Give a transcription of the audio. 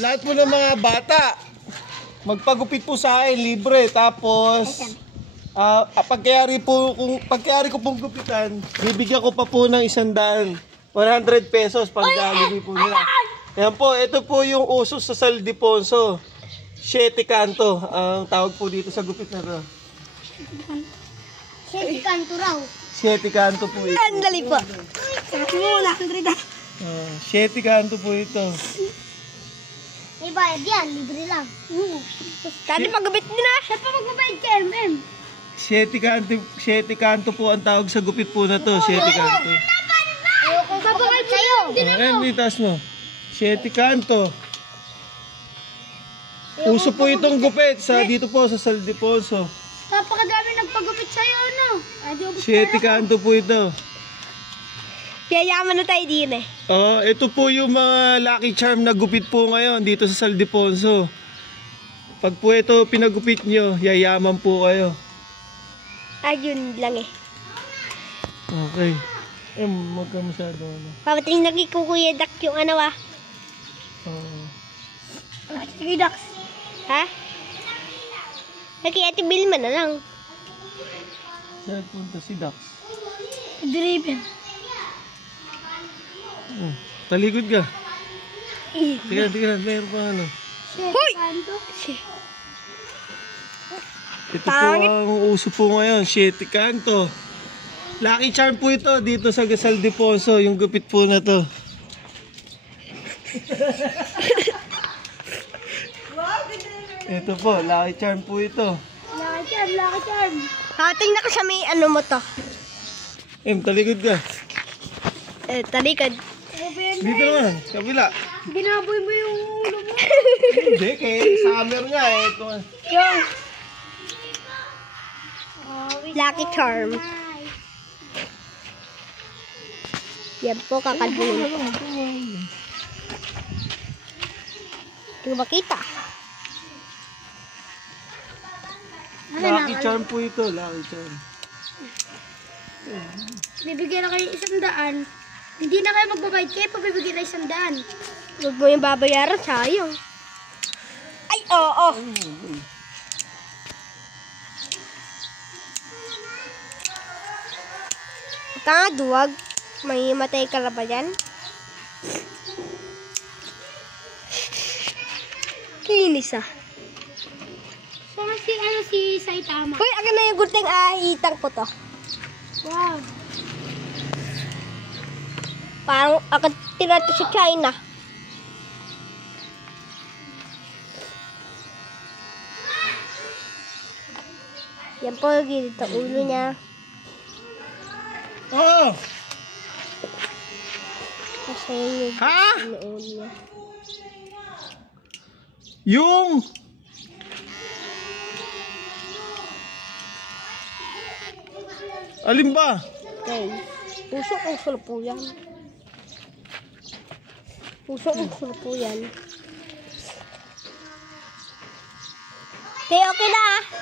lahat po ng mga bata, magpagupit po sa akin, libre. Tapos, pagkayari ko pong gupitan, bibigyan ko pa po ng 100 pesos pang Jollibee po nila. Ayan po, ito po yung uso sa Saldiponso. 7 kanto ang tawag po dito sa gupit na to. 7 kanto raw. 7 kanto po ito. Andali po. Muna, 100 na. 7 kanto po ito. May bayad yan, libre lang. Kani pagupit nyo na. Saan pa magbabayad ka, MM? 7 kanto po ang tawag sa gupit po na to. 7 kanto. Ayoko magbabayad sa'yo. Ayan, itaas mo. 7 kanto. Uso po itong gupit dito po sa Saldiponso. Napakadami nagpagupit sa'yo, ano? 7 kanto po ito. Yayaman na tayo din eh. Ito po yung mga Lucky Charm na gupit po ngayon dito sa Saldiponso. Pag po ito pinagupit nyo, yayaman po kayo. Ayun lang eh. Okay. Huwag ka masyado ano. Papating nagkikukuya dak yung ano ah. Sige, Dax. Ha? Ate Bilma na lang. Saan punta si Dax? Driven. Talikod ka. Tingnan, meron pa ano. Hoy! Ito po ang uso po ngayon, 7 kanto. Lucky Charm po ito dito sa Saldiponso, yung gupit po na to. Ito po, Lucky Charm po ito. Lucky charm. Tingnan ko sa may ano mo to. Talikod ka. Talikod. Dito naman, kabila. Binaboy mo yung ulo mo. Hindi, kay summer nga eh. Ito. Yung. Lucky Charm. Yan po kakalbuhin. Hindi ko makita. Lucky Charm po ito, Lucky Charm. Bibigyan na kayo 100. Hindi na kayo magbabayad kayo, pabibigyan na 100. Huwag mo yung babayaran, sayang. Ay, oo. Duwag. May matay ka na ba yan? Kinis ah. So, si Saitama. Hoy, akin na yung gulteng ahitang po to. Wow. Parang akin tinato sa China. Yan po, gilid ang ulo niya. Kasi yung ulo niya. Yung alin ba? Okay. Puso ang sulo po yan. Puso ang sulo po yan. Okay, okay na ah.